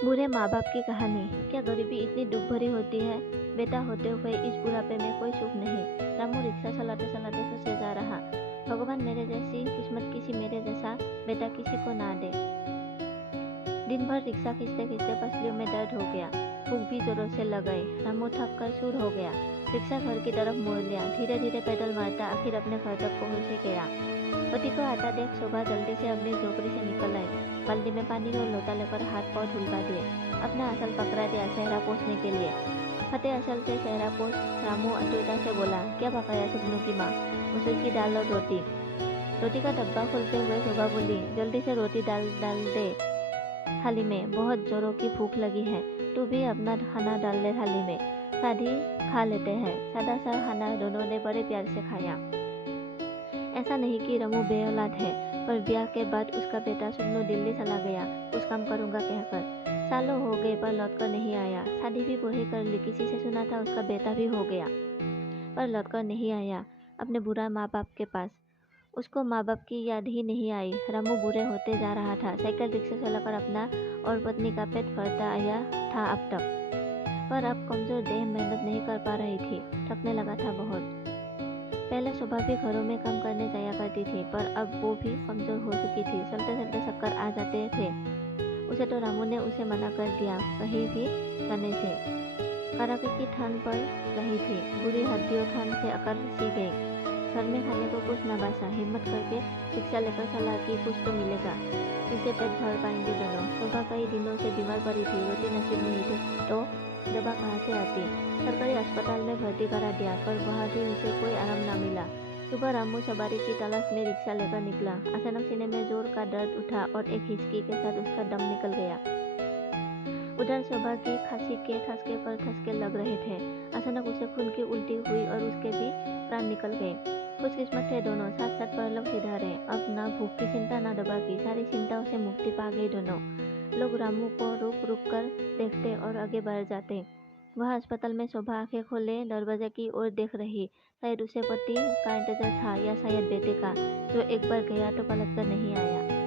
बूढ़े माँ बाप की कहानी। क्या गरीबी इतनी दुख भरी होती है। बेटा होते हुए इस बुढ़ापे में कोई सुख नहीं। रामू रिक्शा चलाते चलाते सोचे जा रहा, भगवान मेरे जैसी किस्मत किसी मेरे जैसा बेटा किसी को ना दे। दिन भर रिक्शा खींचते खींचते पसलियों में दर्द हो गया, भूख भी जोरों से लग गई। रामू थक कर सूर हो गया। रिक्शा घर की तरफ मोड़ लिया। धीरे धीरे पैदल मारता आखिर अपने घर तक पहुंच ही गया। पति को आता देख शोभा जल्दी से अपनी झोपड़ी से निकल आई। बाल्टी में पानी और लोटा लेकर हाथ पांव धुलवा दिए। अपना असल पकड़ा दिया सहरा पोसने के लिए। फतेह असल से सहरा पोस रामू अतुलता से बोला, क्या पकाया सुगनू की माँ? मसूर की दाल और रोटी। रोटी का डब्बा खोलते हुए शोभा बोली, जल्दी से रोटी डाल डाल दे थाली में, बहुत जोरों की भूख लगी है। तू भी अपना खाना डाल ले थाली में, साथ ही खा लेते हैं। सादा सा खाना दोनों ने बड़े प्यार से खाया। ऐसा नहीं कि रामू बेऔलाद है, पर ब्याह के बाद उसका बेटा सुगनू दिल्ली चला गया कुछ काम करूंगा कहकर। सालों हो गए पर लौटकर नहीं आया। शादी भी पूरी कर ली, किसी से सुना था उसका बेटा भी हो गया, पर लौटकर नहीं आया अपने बुरा माँ बाप के पास। उसको माँ बाप की याद ही नहीं आई। रामू बूढ़े होते जा रहा था। साइकिल रिक्शा चलाकर अपना और पत्नी का पेट भरता आया था अब तक, पर अब कमजोर देह मेहनत नहीं कर पा रही थी, थकने लगा था बहुत। पहले शोभा भी घरों में काम करने जाया करती थी, पर अब वो भी कमजोर हो चुकी थी। चलते चलते चक्कर आ जाते थे उसे, तो रामू ने उसे मना कर दिया कहीं भी जाने से। कड़ाके की ठंड पड़ रही थी, बुरी हड्डियों ठंड से अकड़ सी गई। घर में खाने को कुछ न बचा। हिम्मत करके रिक्शा लेकर चला कि कुछ तो मिलेगा, इससे पेट भर पाएंगे दोनों। शोभा कई दिनों से बीमार पड़ी थी, रोटी नसीब नहीं थी तो दवा कहाँ से आती। सरकारी अस्पताल में भर्ती करा दिया, पर वहाँ भी उसे कोई आराम न मिला। सुबह रामू सवारी की तलाश में रिक्शा लेकर निकला। अचानक सीने में जोर का दर्द उठा और एक हिचकी के साथ उसका दम निकल गया। उधर शोभा की खांसी के ठसके पर ठसके लग रहे थे। अचानक उसे खून की उल्टी हुई और उसके भी प्राण निकल गए। खुशकिस्मत थे दोनों, साथ साथ परलोक सिधारे। अब ना भूख की चिंता ना दवा की, सारी चिंताओं से मुक्ति पा गई दोनों। लोग रामू को रुक रुक कर देखते और आगे बढ़ जाते। वह अस्पताल में शोभा आंखें खोले दरवाजे की ओर देख रही। शायद उसे पति का इंतजार था, या शायद बेटे का, जो एक बार गया तो पलट कर नहीं आया।